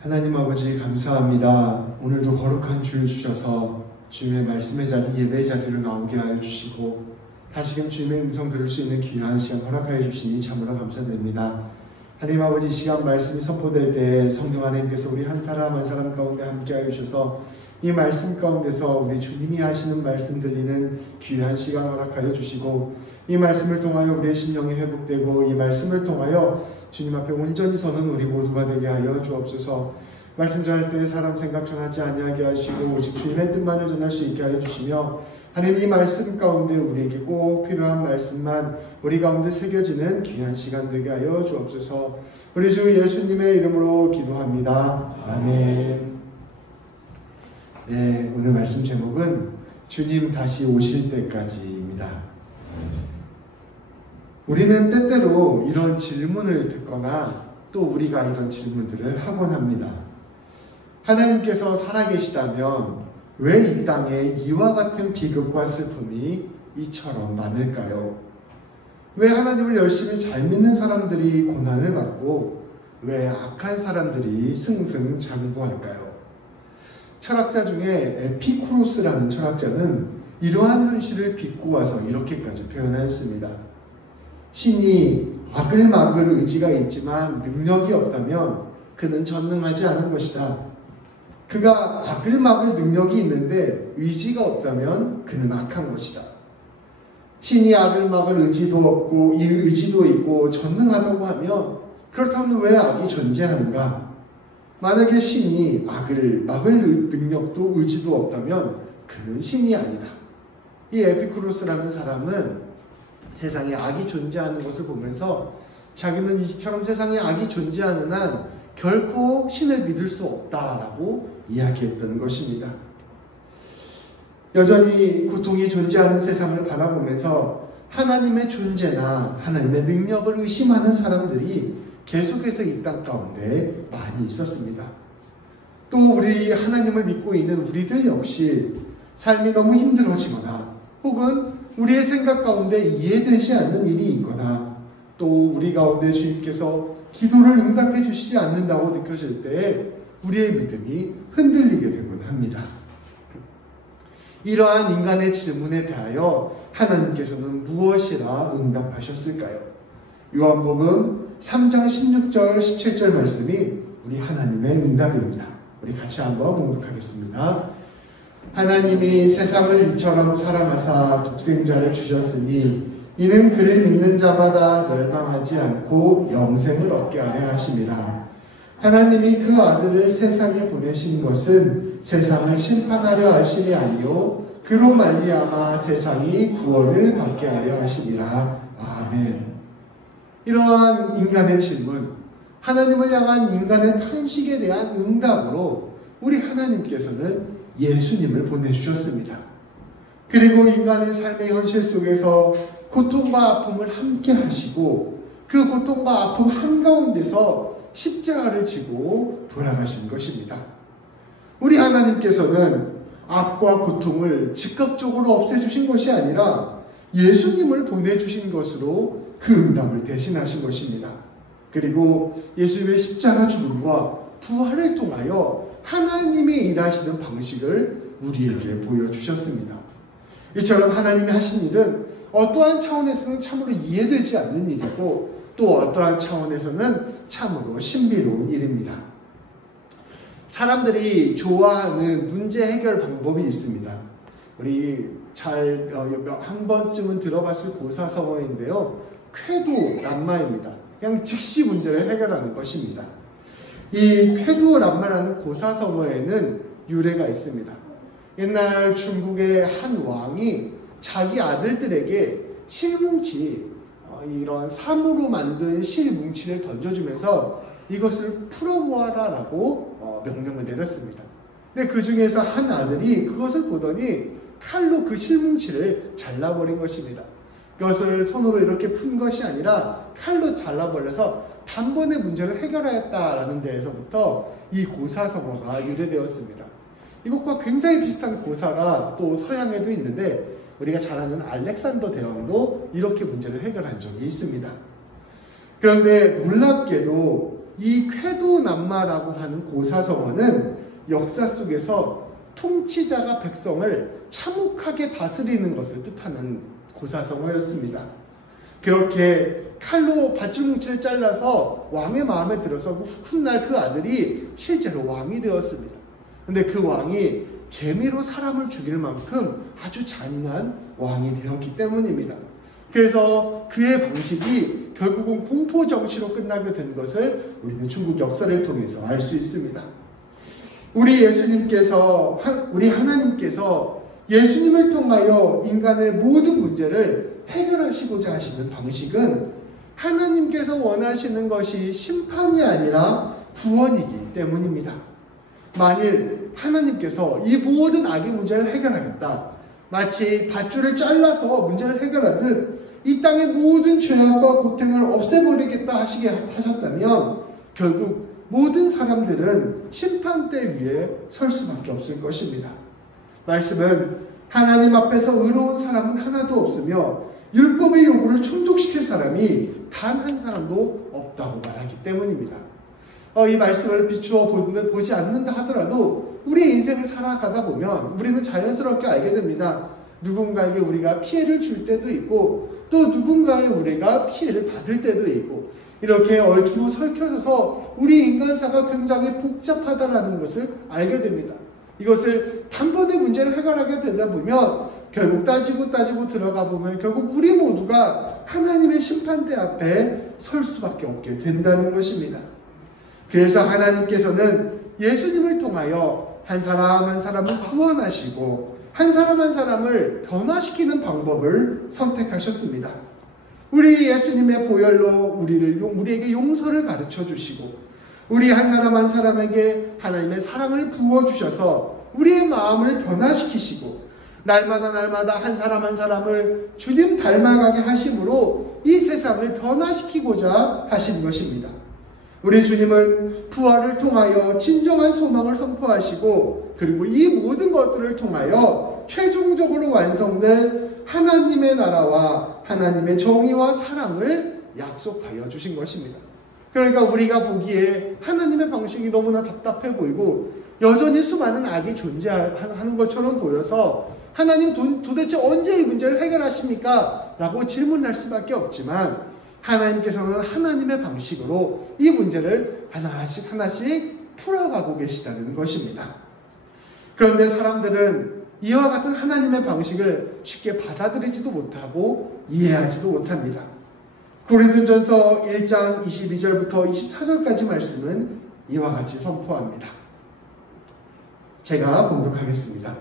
하나님 아버지 감사합니다. 오늘도 거룩한 주를 주셔서 주님의 말씀의 자리, 예배의 자리로 나오게 하여 주시고 다시금 주님의 음성 들을 수 있는 귀한 시간 허락하여 주시니 참으로 감사드립니다. 하나님 아버지, 이 시간 말씀이 선포될 때 성령 하나님께서 우리 한 사람 한 사람 가운데 함께 하여 주셔서 이 말씀 가운데서 우리 주님이 하시는 말씀 들리는 귀한 시간 허락하여 주시고 이 말씀을 통하여 우리의 심령이 회복되고 이 말씀을 통하여 주님 앞에 온전히 서는 우리 모두가 되게 하여 주옵소서. 말씀 전할 때 사람 생각 전하지 아니하게 하시고 오직 주님의 뜻만을 전할 수 있게 하여 주시며 하나님, 이 말씀 가운데 우리에게 꼭 필요한 말씀만 우리 가운데 새겨지는 귀한 시간 되게 하여 주옵소서. 우리 주 예수님의 이름으로 기도합니다. 아멘. 네, 오늘 말씀 제목은 주님 다시 오실 때까지입니다. 우리는 때때로 이런 질문을 듣거나 또 우리가 이런 질문들을 하곤 합니다. 하나님께서 살아계시다면 왜 이 땅에 이와 같은 비극과 슬픔이 이처럼 많을까요? 왜 하나님을 열심히 잘 믿는 사람들이 고난을 받고 왜 악한 사람들이 승승장구할까요? 철학자 중에 에피쿠로스라는 철학자는 이러한 현실을 비꼬아서 이렇게까지 표현하였습니다. 신이 악을 막을 의지가 있지만 능력이 없다면 그는 전능하지 않은 것이다. 그가 악을 막을 능력이 있는데 의지가 없다면 그는 악한 것이다. 신이 악을 막을 의지도 없고 이 의지도 있고 전능하다고 하면 그렇다면 왜 악이 존재하는가? 만약에 신이 악을 막을 능력도 의지도 없다면 그는 신이 아니다. 이 에피쿠로스라는 사람은 세상에 악이 존재하는 것을 보면서 자기는 이처럼 세상에 악이 존재하는 한 결코 신을 믿을 수 없다라고 이야기했던 것입니다. 여전히 고통이 존재하는 세상을 바라보면서 하나님의 존재나 하나님의 능력을 의심하는 사람들이 계속해서 이 땅 가운데 많이 있었습니다. 또 우리 하나님을 믿고 있는 우리들 역시 삶이 너무 힘들어지거나 혹은 우리의 생각 가운데 이해되지 않는 일이 있거나 또 우리 가운데 주님께서 기도를 응답해 주시지 않는다고 느껴질 때 우리의 믿음이 흔들리게 되곤 합니다. 이러한 인간의 질문에 대하여 하나님께서는 무엇이라 응답하셨을까요? 요한복음 3장 16절 17절 말씀이 우리 하나님의 응답입니다. 우리 같이 한번 봉독하겠습니다. 하나님이 세상을 이처럼 사랑하사 독생자를 주셨으니 이는 그를 믿는 자마다 멸망하지 않고 영생을 얻게 하려 하심이라. 하나님이 그 아들을 세상에 보내신 것은 세상을 심판하려 하심이 아니요 그로 말미암아 세상이 구원을 받게 하려 하심이라. 아멘. 이러한 인간의 질문, 하나님을 향한 인간의 탄식에 대한 응답으로 우리 하나님께서는 예수님을 보내주셨습니다. 그리고 인간의 삶의 현실 속에서 고통과 아픔을 함께 하시고 그 고통과 아픔 한가운데서 십자가를 지고 돌아가신 것입니다. 우리 하나님께서는 악과 고통을 즉각적으로 없애주신 것이 아니라 예수님을 보내주신 것으로 그 응답을 대신하신 것입니다. 그리고 예수님의 십자가 죽음과 부활을 통하여 하나님이 일하시는 방식을 우리에게 보여주셨습니다. 이처럼 하나님이 하신 일은 어떠한 차원에서는 참으로 이해되지 않는 일이고 또 어떠한 차원에서는 참으로 신비로운 일입니다. 사람들이 좋아하는 문제 해결 방법이 있습니다. 우리 한 번쯤은 들어봤을 고사성어인데요. 쾌도람마입니다. 그냥 즉시 문제를 해결하는 것입니다. 이 쾌도람마라는 고사성어에는 유래가 있습니다. 옛날 중국의 한 왕이 자기 아들들에게 실뭉치, 이런 삼으로 만든 실뭉치를 던져주면서 이것을 풀어보아라 라고 명령을 내렸습니다. 근데 그 중에서 한 아들이 그것을 보더니 칼로 그 실뭉치를 잘라버린 것입니다. 그것을 손으로 이렇게 푼 것이 아니라 칼로 잘라버려서 단번에 문제를 해결하였다라는 데에서부터 이 고사성어가 유래되었습니다. 이것과 굉장히 비슷한 고사가 또 서양에도 있는데 우리가 잘 아는 알렉산더 대왕도 이렇게 문제를 해결한 적이 있습니다. 그런데 놀랍게도 이 쾌도남마라고 하는 고사성어는 역사 속에서 통치자가 백성을 참혹하게 다스리는 것을 뜻하는 고사성어였습니다. 그렇게 칼로 밧줄뭉치를 잘라서 왕의 마음에 들어서 훗날 그 아들이 실제로 왕이 되었습니다. 근데 그 왕이 재미로 사람을 죽일 만큼 아주 잔인한 왕이 되었기 때문입니다. 그래서 그의 방식이 결국은 공포 정치로 끝나게 된 것을 우리는 중국 역사를 통해서 알 수 있습니다. 우리 하나님께서 예수님을 통하여 인간의 모든 문제를 해결하시고자 하시는 방식은 하나님께서 원하시는 것이 심판이 아니라 구원이기 때문입니다. 만일 하나님께서 이 모든 악의 문제를 해결하겠다, 마치 밧줄을 잘라서 문제를 해결하듯 이 땅의 모든 죄악과 고통을 없애버리겠다 하셨다면 결국 모든 사람들은 심판대 위에 설 수밖에 없을 것입니다. 말씀은 하나님 앞에서 의로운 사람은 하나도 없으며 율법의 요구를 충족시킬 사람이 단 한 사람도 없다고 말하기 때문입니다. 이 말씀을 비추어 보지 않는다 하더라도 우리의 인생을 살아가다 보면 우리는 자연스럽게 알게 됩니다. 누군가에게 우리가 피해를 줄 때도 있고 또 누군가에게 우리가 피해를 받을 때도 있고, 이렇게 얽히고 설켜져서 우리 인간사가 굉장히 복잡하다는 것을 알게 됩니다. 이것을 단번에 문제를 해결하게 되다 보면 결국 따지고 들어가 보면 결국 우리 모두가 하나님의 심판대 앞에 설 수밖에 없게 된다는 것입니다. 그래서 하나님께서는 예수님을 통하여 한 사람 한 사람을 구원하시고 한 사람 한 사람을 변화시키는 방법을 선택하셨습니다. 우리 예수님의 보혈로 우리에게 용서를 가르쳐 주시고 우리 한 사람 한 사람에게 하나님의 사랑을 부어주셔서 우리의 마음을 변화시키시고 날마다 한 사람 한 사람을 주님 닮아가게 하심으로 이 세상을 변화시키고자 하신 것입니다. 우리 주님은 부활을 통하여 진정한 소망을 선포하시고 그리고 이 모든 것들을 통하여 최종적으로 완성될 하나님의 나라와 하나님의 정의와 사랑을 약속하여 주신 것입니다. 그러니까 우리가 보기에 하나님의 방식이 너무나 답답해 보이고 여전히 수많은 악이 존재하는 것처럼 보여서 하나님 도대체 언제 이 문제를 해결하십니까? 라고 질문할 수밖에 없지만 하나님께서는 하나님의 방식으로 이 문제를 하나씩 풀어가고 계시다는 것입니다. 그런데 사람들은 이와 같은 하나님의 방식을 쉽게 받아들이지도 못하고 이해하지도 못합니다. 고린도전서 1장 22절부터 24절까지 말씀은 이와 같이 선포합니다. 제가 봉독하겠습니다.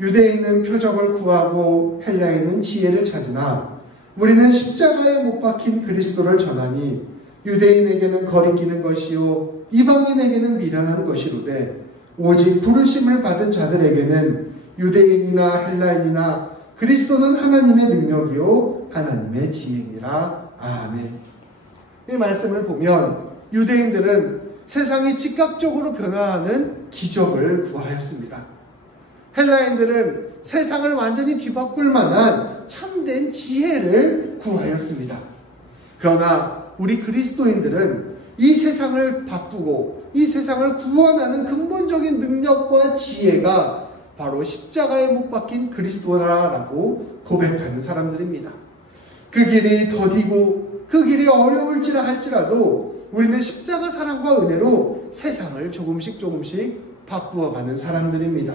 유대인은 표적을 구하고 헬라인은 지혜를 찾으나 우리는 십자가에 못 박힌 그리스도를 전하니 유대인에게는 거리끼는 것이요 이방인에게는 미련한 것이로되 오직 부르심을 받은 자들에게는 유대인이나 헬라인이나 그리스도는 하나님의 능력이요 하나님의 지혜니라. 아멘. 이 말씀을 보면 유대인들은 세상이 즉각적으로 변화하는 기적을 구하였습니다. 헬라인들은 세상을 완전히 뒤바꿀 만한 참된 지혜를 구하였습니다. 그러나 우리 그리스도인들은 이 세상을 바꾸고 이 세상을 구원하는 근본적인 능력과 지혜가 바로 십자가에 못 박힌 그리스도라라고 고백하는 사람들입니다. 그 길이 더디고 그 길이 어려울지라 할지라도 우리는 십자가 사랑과 은혜로 세상을 조금씩 바꾸어가는 사람들입니다.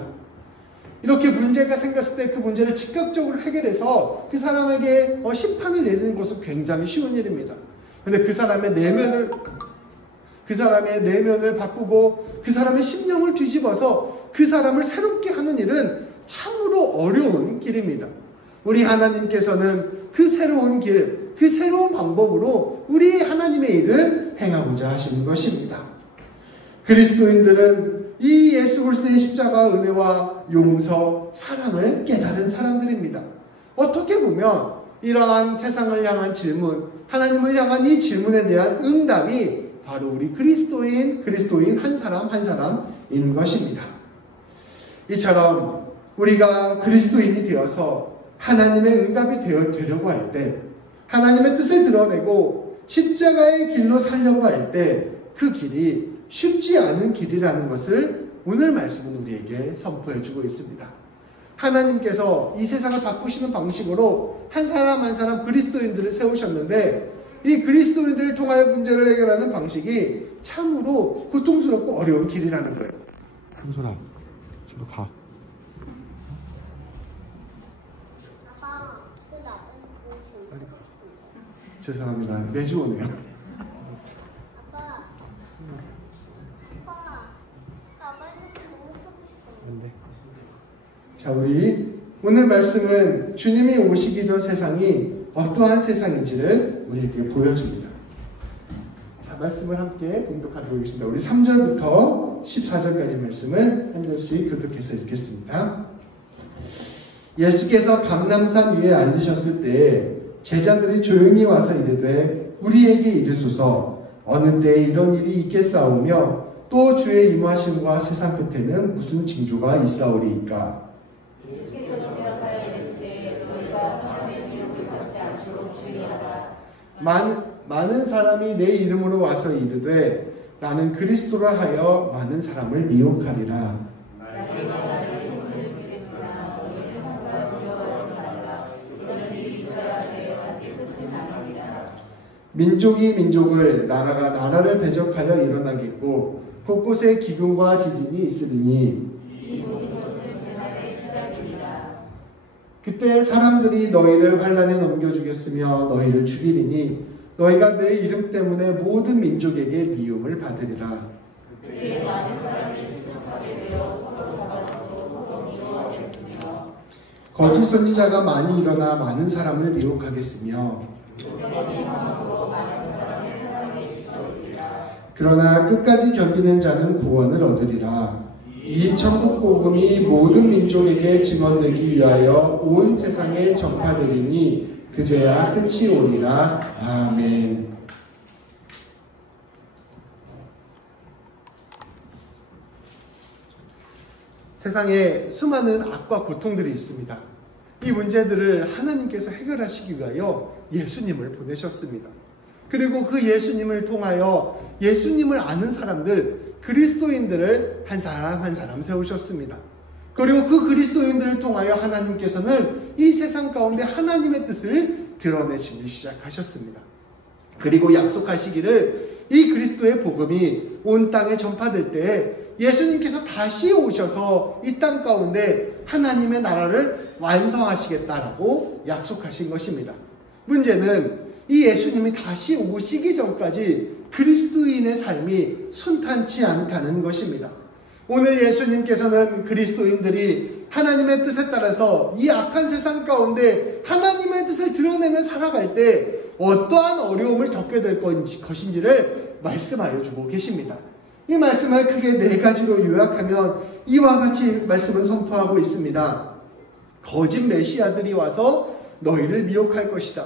이렇게 문제가 생겼을 때 그 문제를 즉각적으로 해결해서 그 사람에게 심판을 내리는 것은 굉장히 쉬운 일입니다. 그런데 그 사람의 내면을 바꾸고 그 사람의 심령을 뒤집어서 그 사람을 새롭게 하는 일은 참으로 어려운 길입니다. 우리 하나님께서는 그 새로운 길, 그 새로운 방법으로 우리 하나님의 일을 행하고자 하시는 것입니다. 그리스도인들은 이 예수 그리스도의 십자가 은혜와 용서, 사랑을 깨달은 사람들입니다. 어떻게 보면 이러한 세상을 향한 질문, 하나님을 향한 이 질문에 대한 응답이 바로 우리 그리스도인 한 사람인 것입니다. 이처럼 우리가 그리스도인이 되어서 하나님의 응답이 되려고 할 때, 하나님의 뜻을 드러내고 십자가의 길로 살려고 할 때 그 길이 쉽지 않은 길이라는 것을 오늘 말씀은 우리에게 선포해주고 있습니다. 하나님께서 이 세상을 바꾸시는 방식으로 한 사람 한 사람 그리스도인들을 세우셨는데 이 그리스도인들을 통하여 문제를 해결하는 방식이 참으로 고통스럽고 어려운 길이라는 거예요. 형솔아, 저로 가. 아빠, 그 나쁜 거 죄송합니다. 매주 오네요. 아빠, 나쁜 거 너무 쓰고 싶어. 자, 우리 오늘 말씀은 주님이 오시기 전 세상이 어떠한 세상인지를 우리에게 보여줍니다. 자, 말씀을 함께 봉독하도록 하겠습니다. 우리 3절부터 14절까지 말씀을 한 절씩 교독해서 읽겠습니다. 예수께서 감람산 위에 앉으셨을 때 제자들이 조용히 와서 이르되 우리에게 이르소서 어느 때에 이런 일이 있겠사오며 또 주의 임하심과 세상 끝에는 무슨 징조가 있사오리이까. 예수께서 대답하여 이르시되 너희가 사람의 미혹을 받지 않도록 주의하라. 많은 사람이 내 이름으로 와서 이르되 나는 그리스도라 하여 많은 사람을 미혹하리라. 민족이 민족을 나라가 나라를 대적하여 일어나겠고 곳곳에 기근과 지진이 있으리니 그때 사람들이 너희를 환난에 넘겨주겠으며 너희를 죽이리니 너희가 내 이름 때문에 모든 민족에게 미움을 받으리라. 그때 많은 사람이 실족하게 되어 서로 잡아먹고 서로 미워하겠으며 거짓 선지자가 많이 일어나 많은 사람을 미혹하겠으며 그러나 끝까지 견디는 자는 구원을 얻으리라. 이 천국 복음이 모든 민족에게 증언되기 위하여 온 세상에 전파되리니 그제야 끝이 오리라. 아멘. 세상에 수많은 악과 고통들이 있습니다. 이 문제들을 하나님께서 해결하시기 위하여 예수님을 보내셨습니다. 그리고 그 예수님을 통하여 예수님을 아는 사람들, 그리스도인들을 한 사람 한 사람 세우셨습니다. 그리고 그 그리스도인들을 통하여 하나님께서는 이 세상 가운데 하나님의 뜻을 드러내시기 시작하셨습니다. 그리고 약속하시기를 이 그리스도의 복음이 온 땅에 전파될 때 예수님께서 다시 오셔서 이 땅 가운데 하나님의 나라를 완성하시겠다라고 약속하신 것입니다. 문제는 이 예수님이 다시 오시기 전까지 그리스도인의 삶이 순탄치 않다는 것입니다. 오늘 예수님께서는 그리스도인들이 하나님의 뜻에 따라서 이 악한 세상 가운데 하나님의 뜻을 드러내며 살아갈 때 어떠한 어려움을 겪게 될 것인지를 말씀하여 주고 계십니다. 이 말씀을 크게 4가지로 요약하면 이와 같이 말씀을 선포하고 있습니다. 거짓 메시아들이 와서 너희를 미혹할 것이다.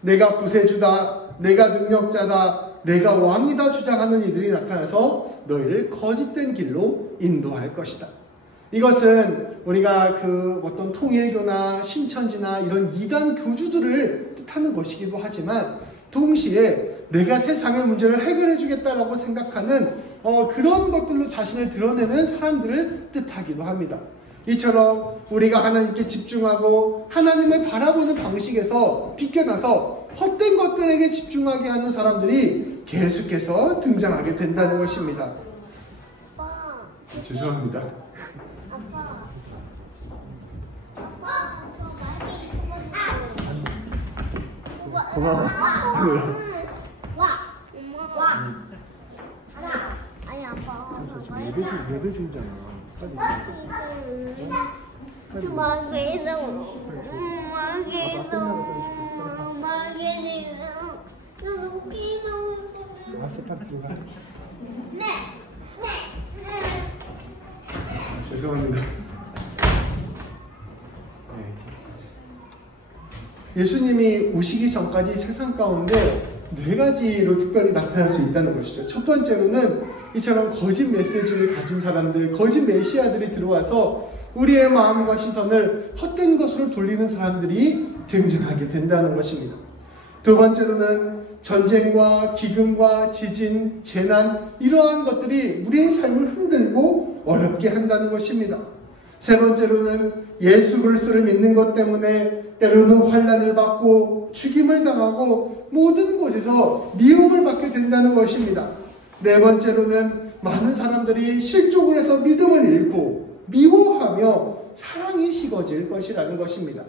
내가 구세주다, 내가 능력자다, 내가 왕이다 주장하는 이들이 나타나서 너희를 거짓된 길로 인도할 것이다. 이것은 우리가 어떤 통일교나 신천지나 이런 이단 교주들을 뜻하는 것이기도 하지만 동시에 내가 세상의 문제를 해결해 주겠다라고 생각하는 그런 것들로 자신을 드러내는 사람들을 뜻하기도 합니다. 이처럼 우리가 하나님께 집중하고 하나님을 바라보는 방식에서 비껴나서 헛된 것들에게 집중하게 하는 사람들이 계속해서 등장하게 된다는 것입니다. 아빠. 죄송합니다. 아빠. 아빠, 저 말기 죽었어요. 고마워. 와. 엄마가 와. 하나. 아니 아빠. 예배 중이잖아. 죄송합니다. 예수님이 오시기 전까지 세상 가운데 4가지로 특별히 나타날 수 있다는 것이죠. 첫 번째로는 이처럼 거짓 메시지를 가진 사람들, 거짓 메시아들이 들어와서 우리의 마음과 시선을 헛된 것으로 돌리는 사람들이 등장하게 된다는 것입니다. 두 번째로는 전쟁과 기근과 지진, 재난 이러한 것들이 우리의 삶을 흔들고 어렵게 한다는 것입니다. 세 번째로는 예수 그리스도를 믿는 것 때문에 때로는 환난을 받고 죽임을 당하고 모든 곳에서 미움을 받게 된다는 것입니다. 네 번째로는 많은 사람들이 실족을 해서 믿음을 잃고 미워하며 사랑이 식어질 것이라는 것입니다.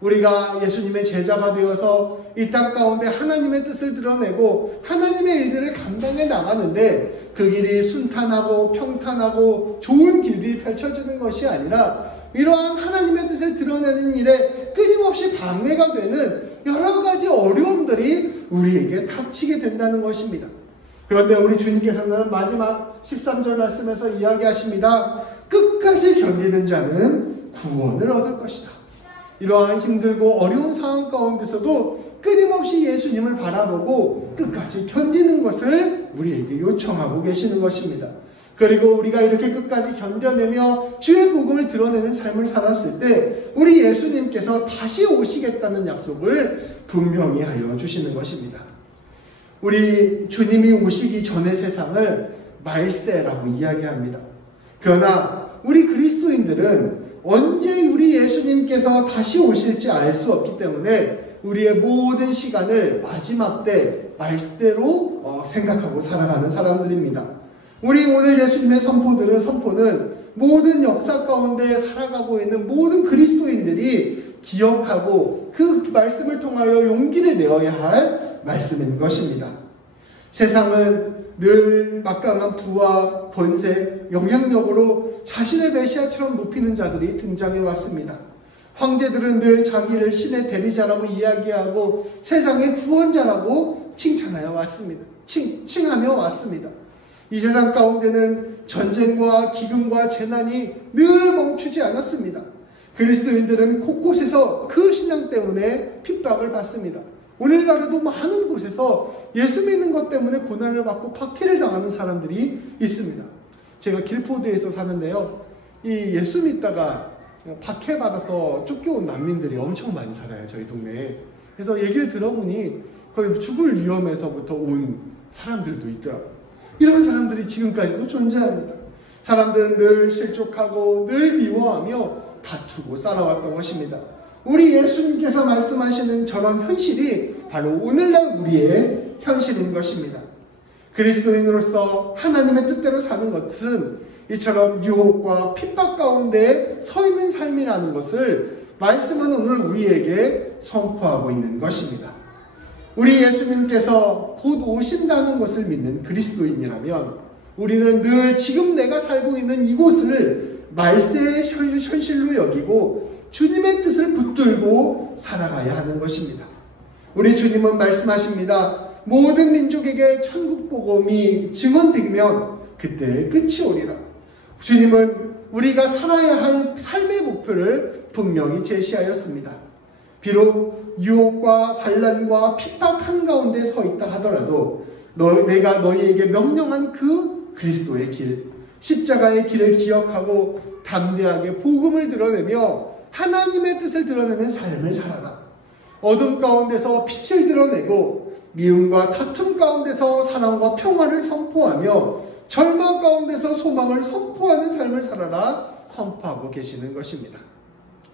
우리가 예수님의 제자가 되어서 이 땅 가운데 하나님의 뜻을 드러내고 하나님의 일들을 감당해 나가는데 그 길이 순탄하고 평탄하고 좋은 길들이 펼쳐지는 것이 아니라 이러한 하나님의 뜻을 드러내는 일에 끊임없이 방해가 되는 여러 가지 어려움들이 우리에게 닥치게 된다는 것입니다. 그런데 우리 주님께서는 마지막 13절 말씀에서 이야기하십니다. 끝까지 견디는 자는 구원을 얻을 것이다. 이러한 힘들고 어려운 상황 가운데서도 끊임없이 예수님을 바라보고 끝까지 견디는 것을 우리에게 요청하고 계시는 것입니다. 그리고 우리가 이렇게 끝까지 견뎌내며 주의 복음을 드러내는 삶을 살았을 때 우리 예수님께서 다시 오시겠다는 약속을 분명히 하여 주시는 것입니다. 우리 주님이 오시기 전의 세상을 말세라고 이야기합니다. 그러나 우리 그리스도인들은 언제 우리 예수님께서 다시 오실지 알 수 없기 때문에 우리의 모든 시간을 마지막 때 말세로 생각하고 살아가는 사람들입니다. 우리 오늘 예수님의 선포는 모든 역사 가운데 살아가고 있는 모든 그리스도인들이 기억하고 그 말씀을 통하여 용기를 내어야 할 말씀인 것입니다. 세상은 늘 막강한 부와 권세, 영향력으로 자신의 메시아처럼 높이는 자들이 등장해 왔습니다. 황제들은 늘 자기를 신의 대리자라고 이야기하고 세상의 구원자라고 칭찬하여 왔습니다. 칭하며 왔습니다. 이 세상 가운데는 전쟁과 기근과 재난이 늘 멈추지 않았습니다. 그리스도인들은 곳곳에서 그 신앙 때문에 핍박을 받습니다. 오늘날에도 많은 곳에서 예수 믿는 것 때문에 고난을 받고 박해를 당하는 사람들이 있습니다. 제가 길포드에서 사는데요. 이 예수 믿다가 박해받아서 쫓겨온 난민들이 엄청 많이 살아요. 저희 동네에. 그래서 얘기를 들어보니 거의 죽을 위험에서부터 온 사람들도 있더라고요. 이런 사람들이 지금까지도 존재합니다. 사람들은 늘 실족하고 늘 미워하며 다투고 살아왔던 것입니다. 우리 예수님께서 말씀하시는 저런 현실이 바로 오늘날 우리의 현실인 것입니다. 그리스도인으로서 하나님의 뜻대로 사는 것은 이처럼 유혹과 핍박 가운데 서 있는 삶이라는 것을 말씀은 오늘 우리에게 선포하고 있는 것입니다. 우리 예수님께서 곧 오신다는 것을 믿는 그리스도인이라면 우리는 늘 지금 내가 살고 있는 이곳을 말세의 현실로 여기고 주님의 뜻을 붙들고 살아가야 하는 것입니다. 우리 주님은 말씀하십니다. 모든 민족에게 천국 복음이 증언되면 그때 끝이 오리라. 주님은 우리가 살아야 할 삶의 목표를 분명히 제시하였습니다. 비록 유혹과 환난과 핍박 한가운데 서 있다 하더라도 내가 너희에게 명령한 그 그리스도의 길, 십자가의 길을 기억하고 담대하게 복음을 드러내며 하나님의 뜻을 드러내는 삶을 살아라. 어둠 가운데서 빛을 드러내고 미움과 다툼 가운데서 사랑과 평화를 선포하며 절망 가운데서 소망을 선포하는 삶을 살아라 선포하고 계시는 것입니다.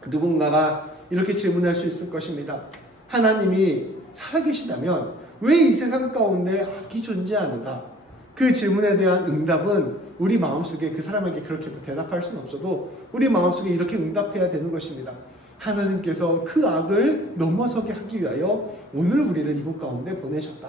누군가가 이렇게 질문할 수 있을 것입니다. 하나님이 살아계시다면 왜 이 세상 가운데 악이 존재하는가? 그 질문에 대한 응답은 우리 마음속에 그 사람에게 그렇게 대답할 수는 없어도 우리 마음속에 이렇게 응답해야 되는 것입니다. 하나님께서 그 악을 넘어서게 하기 위하여 오늘 우리를 이곳 가운데 보내셨다.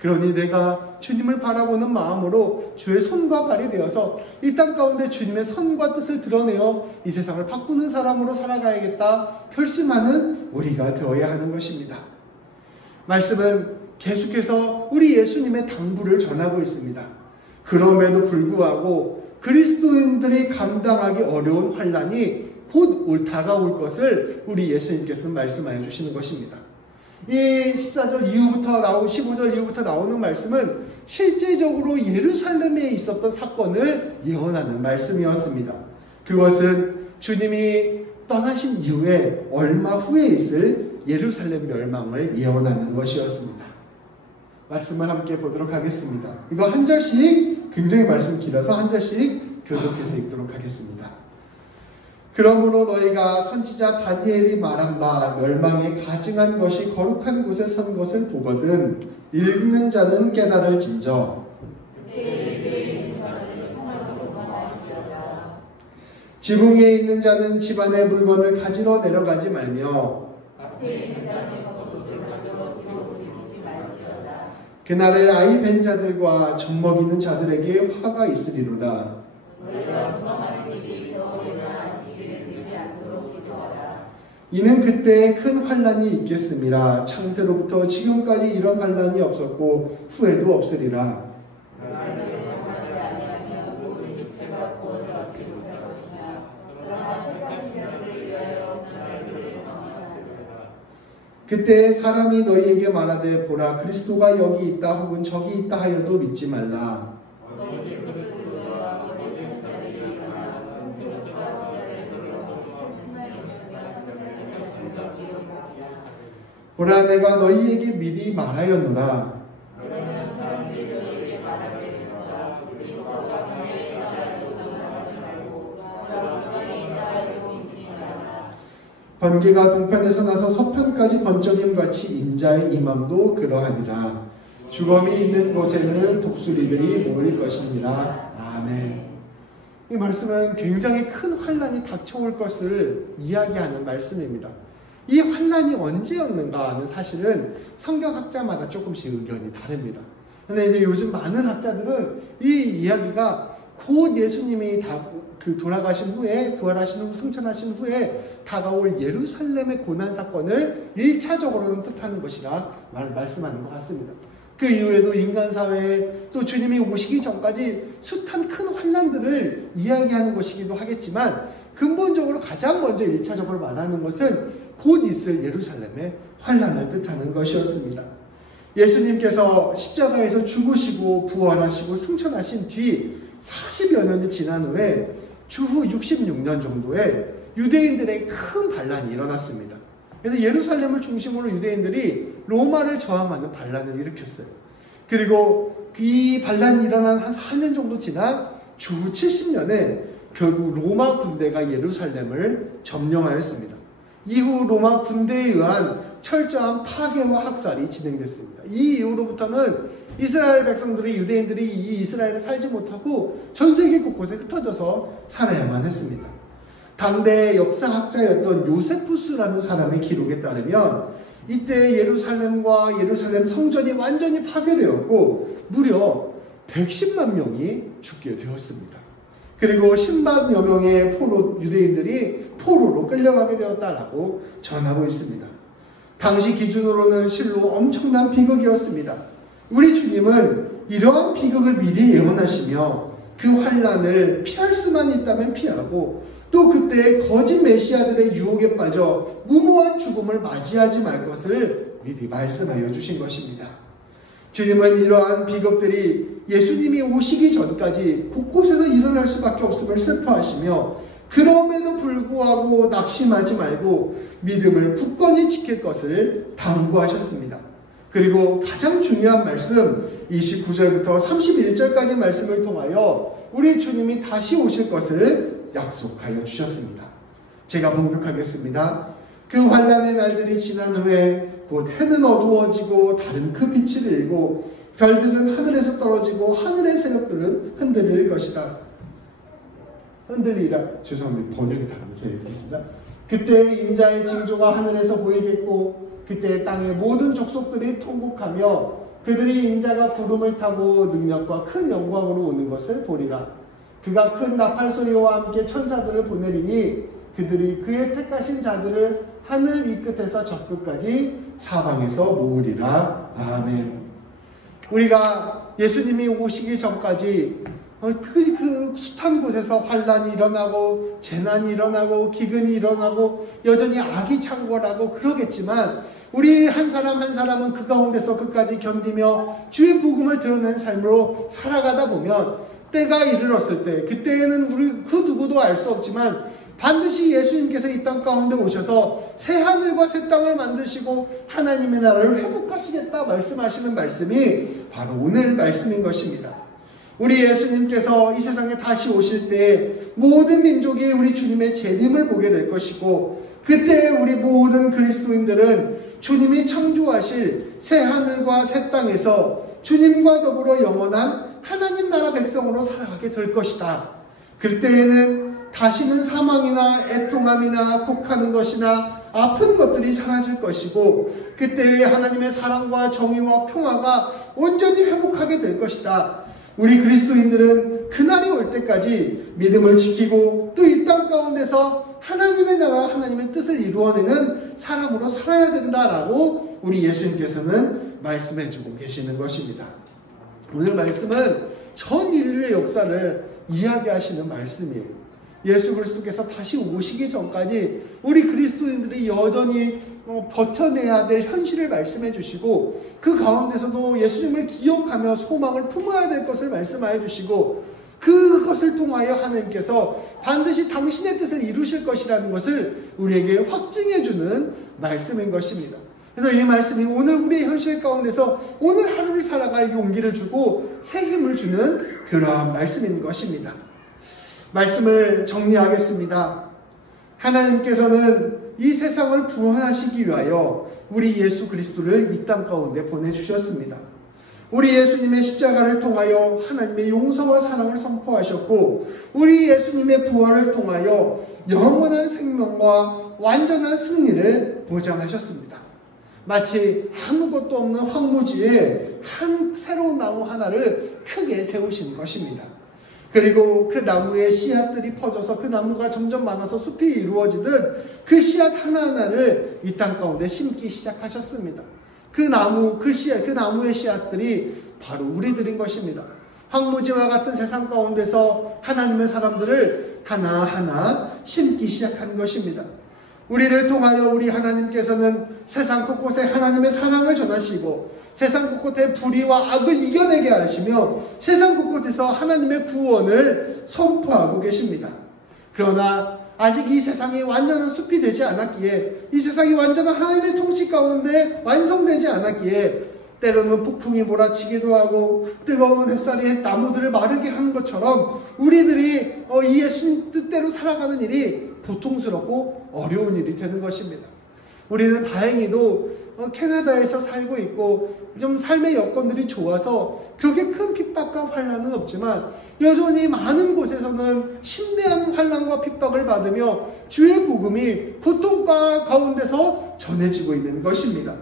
그러니 내가 주님을 바라보는 마음으로 주의 손과 발이 되어서 이 땅 가운데 주님의 선과 뜻을 드러내어 이 세상을 바꾸는 사람으로 살아가야겠다 결심하는 우리가 되어야 하는 것입니다. 말씀은 계속해서 우리 예수님의 당부를 전하고 있습니다. 그럼에도 불구하고 그리스도인들이 감당하기 어려운 환난이 곧 다가올 것을 우리 예수님께서는 말씀하여 주시는 것입니다. 이 14절 이후부터 15절 이후부터 나오는 말씀은 실제적으로 예루살렘에 있었던 사건을 예언하는 말씀이었습니다. 그것은 주님이 떠나신 이후에 얼마 후에 있을 예루살렘 멸망을 예언하는 것이었습니다. 말씀을 함께 보도록 하겠습니다. 이거 한 절씩, 굉장히 말씀 길어서 한 절씩 교독해서 읽도록 하겠습니다. 그러므로 너희가 선지자 다니엘이 말한 바 멸망에 가증한 것이 거룩한 곳에 선 것을 보거든 읽는 자는 깨달을진저. 지붕에 있는 자는 집안의 물건을 가지러 내려가지 말며 그날에 아이 뵌 자들과 젖먹이는 자들에게 화가 있으리로다. 이는 그때 큰 환난이 있겠음이라. 창세로부터 지금까지 이런 환난이 없었고 후에도 없으리라. 그때 사람이 너희에게 말하되 보라 그리스도가 여기 있다 혹은 저기 있다 하여도 믿지 말라. 보라 내가 너희에게 미리 말하였노라. 번개가 동편에서 나서 서편까지 번쩍임같이 인자의 임함도 그러하니라. 죽음이 있는 곳에는 독수리들이 모일 것이니라. 아멘. 이 말씀은 굉장히 큰 환난이 닥쳐올 것을 이야기하는 말씀입니다. 이 환난이 언제였는가는 사실은 성경학자마다 조금씩 의견이 다릅니다. 그런데 이제 요즘 많은 학자들은 이 이야기가 곧 예수님이 돌아가신 후에, 부활하신 후, 승천하신 후에 다가올 예루살렘의 고난 사건을 1차적으로는 뜻하는 것이라 말씀하는 것 같습니다. 그 이후에도 인간사회에 또 주님이 오시기 전까지 숱한 큰 환난들을 이야기하는 것이기도 하겠지만 근본적으로 가장 먼저 1차적으로 말하는 것은 곧 있을 예루살렘의 환난을 뜻하는 것이었습니다. 예수님께서 십자가에서 죽으시고 부활하시고 승천하신 뒤 40여 년이 지난 후에 주후 66년 정도에 유대인들의 큰 반란이 일어났습니다. 그래서 예루살렘을 중심으로 유대인들이 로마를 저항하는 반란을 일으켰어요. 그리고 이 반란이 일어난 한 4년 정도 지난 주후 70년에 결국 로마 군대가 예루살렘을 점령하였습니다. 이후 로마 군대에 의한 철저한 파괴와 학살이 진행됐습니다. 이 이후로부터는 이스라엘 백성들이, 유대인들이 이 이스라엘에 살지 못하고 전 세계 곳곳에 흩어져서 살아야만 했습니다. 당대 역사학자였던 요세푸스라는 사람의 기록에 따르면 이때 예루살렘과 예루살렘 성전이 완전히 파괴되었고 무려 110만 명이 죽게 되었습니다. 그리고 10만여 명의 유대인들이 포로로 끌려가게 되었다라고 전하고 있습니다. 당시 기준으로는 실로 엄청난 비극이었습니다. 우리 주님은 이러한 비극을 미리 예언하시며 그 환난을 피할 수만 있다면 피하고 또 그때 거짓 메시아들의 유혹에 빠져 무모한 죽음을 맞이하지 말 것을 미리 말씀하여 주신 것입니다. 주님은 이러한 비극들이 예수님이 오시기 전까지 곳곳에서 일어날 수밖에 없음을 슬퍼하시며 그럼에도 불구하고 낙심하지 말고 믿음을 굳건히 지킬 것을 당부하셨습니다. 그리고 가장 중요한 말씀 29절부터 31절까지 말씀을 통하여 우리 주님이 다시 오실 것을 약속하여 주셨습니다. 제가 봉독하겠습니다. 그 환난의 날들이 지난 후에 곧 해는 어두워지고 달은 그 빛을 잃고 별들은 하늘에서 떨어지고 하늘의 세력들은 흔들릴 것이다. 흔들리라. 죄송합니다. 번역이 다르죠. 읽겠습니다. 그때 인자의 징조가 하늘에서 보이겠고 그때 땅의 모든 족속들이 통곡하며 그들이 인자가 구름을 타고 능력과 큰 영광으로 오는 것을 보리라. 그가 큰 나팔 소리와 함께 천사들을 보내리니 그들이 그의 택하신 자들을 하늘 이 끝에서 저 끝까지 사방에서 모으리라. 아멘. 우리가 예수님이 오시기 전까지 그 숱한 곳에서 환란이 일어나고 재난이 일어나고 기근이 일어나고 여전히 악이 창궐하고 그러겠지만 우리 한 사람 한 사람은 그 가운데서 끝까지 견디며 주의 복음을 드러내는 삶으로 살아가다 보면 때가 이르렀을 때 그때에는 우리 그 누구도 알 수 없지만 반드시 예수님께서 이 땅 가운데 오셔서 새 하늘과 새 땅을 만드시고 하나님의 나라를 회복하시겠다 말씀하시는 말씀이 바로 오늘 말씀인 것입니다. 우리 예수님께서 이 세상에 다시 오실 때 모든 민족이 우리 주님의 재림을 보게 될 것이고, 그때 우리 모든 그리스도인들은 주님이 창조하실 새 하늘과 새 땅에서 주님과 더불어 영원한 하나님 나라 백성으로 살아가게 될 것이다. 그때에는 다시는 사망이나 애통함이나 곡하는 것이나 아픈 것들이 사라질 것이고, 그때에 하나님의 사랑과 정의와 평화가 온전히 회복하게 될 것이다. 우리 그리스도인들은 그날이 올 때까지 믿음을 지키고 또 이 땅 가운데서 하나님의 나라, 하나님의 뜻을 이루어내는 사람으로 살아야 된다라고 우리 예수님께서는 말씀해주고 계시는 것입니다. 오늘 말씀은 전 인류의 역사를 이야기하시는 말씀이에요. 예수 그리스도께서 다시 오시기 전까지 우리 그리스도인들이 여전히 버텨내야 될 현실을 말씀해 주시고, 그 가운데서도 예수님을 기억하며 소망을 품어야 될 것을 말씀하여 주시고, 그것을 통하여 하나님께서 반드시 당신의 뜻을 이루실 것이라는 것을 우리에게 확증해 주는 말씀인 것입니다. 그래서 이 말씀이 오늘 우리의 현실 가운데서 오늘 하루를 살아갈 용기를 주고 새 힘을 주는 그러한 말씀인 것입니다. 말씀을 정리하겠습니다. 하나님께서는 이 세상을 구원하시기 위하여 우리 예수 그리스도를 이 땅 가운데 보내주셨습니다. 우리 예수님의 십자가를 통하여 하나님의 용서와 사랑을 선포하셨고, 우리 예수님의 부활을 통하여 영원한 생명과 완전한 승리를 보장하셨습니다. 마치 아무것도 없는 황무지에 한 새로운 나무 하나를 크게 세우신 것입니다. 그리고 그 나무에 씨앗들이 퍼져서 그 나무가 점점 많아서 숲이 이루어지듯 그 씨앗 하나하나를 이 땅 가운데 심기 시작하셨습니다. 그 나무의 씨앗들이 바로 우리들인 것입니다. 황무지와 같은 세상 가운데서 하나님의 사람들을 하나하나 심기 시작한 것입니다. 우리를 통하여 우리 하나님께서는 세상 곳곳에 하나님의 사랑을 전하시고, 세상 곳곳의 불의와 악을 이겨내게 하시며 세상 곳곳에서 하나님의 구원을 선포하고 계십니다. 그러나 아직 이 세상이 완전한 숲이 되지 않았기에, 이 세상이 완전한 하나님의 통치 가운데 완성되지 않았기에 때로는 폭풍이 몰아치기도 하고 뜨거운 햇살이 나무들을 마르게 하는 것처럼 우리들이 이 예수님 뜻대로 살아가는 일이 고통스럽고 어려운 일이 되는 것입니다. 우리는 다행히도 캐나다에서 살고 있고 좀 삶의 여건들이 좋아서 그렇게 큰 핍박과 환난은 없지만, 여전히 많은 곳에서는 심대한 환난과 핍박을 받으며 주의 복음이 고통과 가운데서 전해지고 있는 것입니다.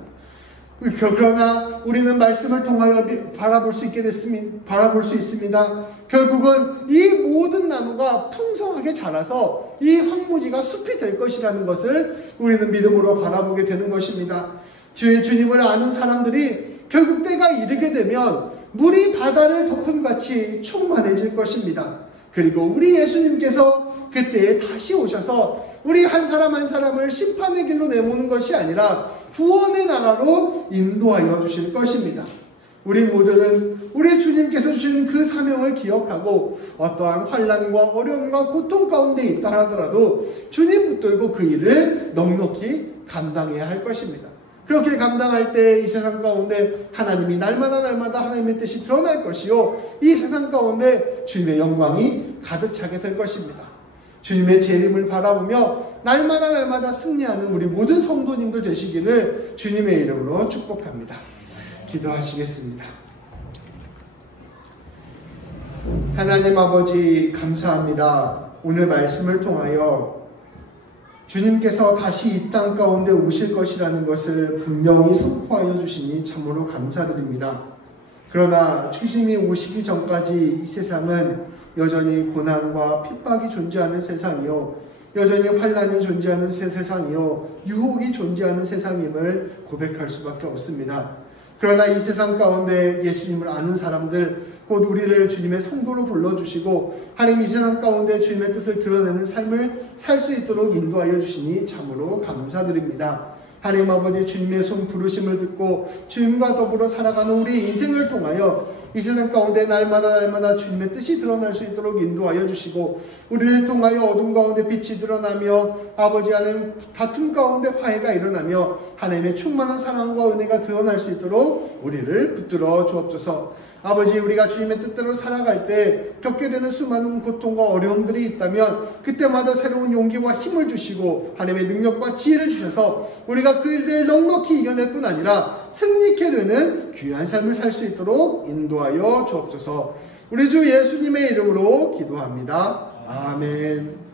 그러나 우리는 말씀을 통하여 바라볼 수 있습니다. 결국은 이 모든 나무가 풍성하게 자라서 이 황무지가 숲이 될 것이라는 것을 우리는 믿음으로 바라보게 되는 것입니다. 주의 주님을 아는 사람들이 결국 때가 이르게 되면 물이 바다를 덮은 같이 충만해질 것입니다. 그리고 우리 예수님께서 그때에 다시 오셔서 우리 한 사람 한 사람을 심판의 길로 내모는 것이 아니라 구원의 나라로 인도하여 주실 것입니다. 우리 모두는 우리 주님께서 주신 그 사명을 기억하고 어떠한 환난과 어려움과 고통 가운데 있다 하더라도 주님 붙들고 그 일을 넉넉히 감당해야 할 것입니다. 그렇게 감당할 때 이 세상 가운데 하나님이 날마다 하나님의 뜻이 드러날 것이요, 이 세상 가운데 주님의 영광이 가득 차게 될 것입니다. 주님의 재림을 바라보며 날마다 승리하는 우리 모든 성도님들 되시기를 주님의 이름으로 축복합니다. 기도하시겠습니다. 하나님 아버지, 감사합니다. 오늘 말씀을 통하여 주님께서 다시 이 땅 가운데 오실 것이라는 것을 분명히 선포하여 주시니 참으로 감사드립니다. 그러나 주님이 오시기 전까지 이 세상은 여전히 고난과 핍박이 존재하는 세상이요, 여전히 환난이 존재하는 세상이요, 유혹이 존재하는 세상임을 고백할 수밖에 없습니다. 그러나 이 세상 가운데 예수님을 아는 사람들, 곧 우리를 주님의 성도로 불러주시고 하나님 이 세상 가운데 주님의 뜻을 드러내는 삶을 살 수 있도록 인도하여 주시니 참으로 감사드립니다. 하나님 아버지, 주님의 손 부르심을 듣고 주님과 더불어 살아가는 우리 인생을 통하여 이 세상 가운데 날마다 주님의 뜻이 드러날 수 있도록 인도하여 주시고, 우리를 통하여 어둠 가운데 빛이 드러나며 아버지 하나님 다툼 가운데 화해가 일어나며 하나님의 충만한 사랑과 은혜가 드러날 수 있도록 우리를 붙들어 주옵소서. 아버지, 우리가 주님의 뜻대로 살아갈 때 겪게 되는 수많은 고통과 어려움들이 있다면 그때마다 새로운 용기와 힘을 주시고 하나님의 능력과 지혜를 주셔서 우리가 그 일들을 넉넉히 이겨낼 뿐 아니라 승리케 되는 귀한 삶을 살 수 있도록 인도하여 주옵소서. 우리 주 예수님의 이름으로 기도합니다. 아멘.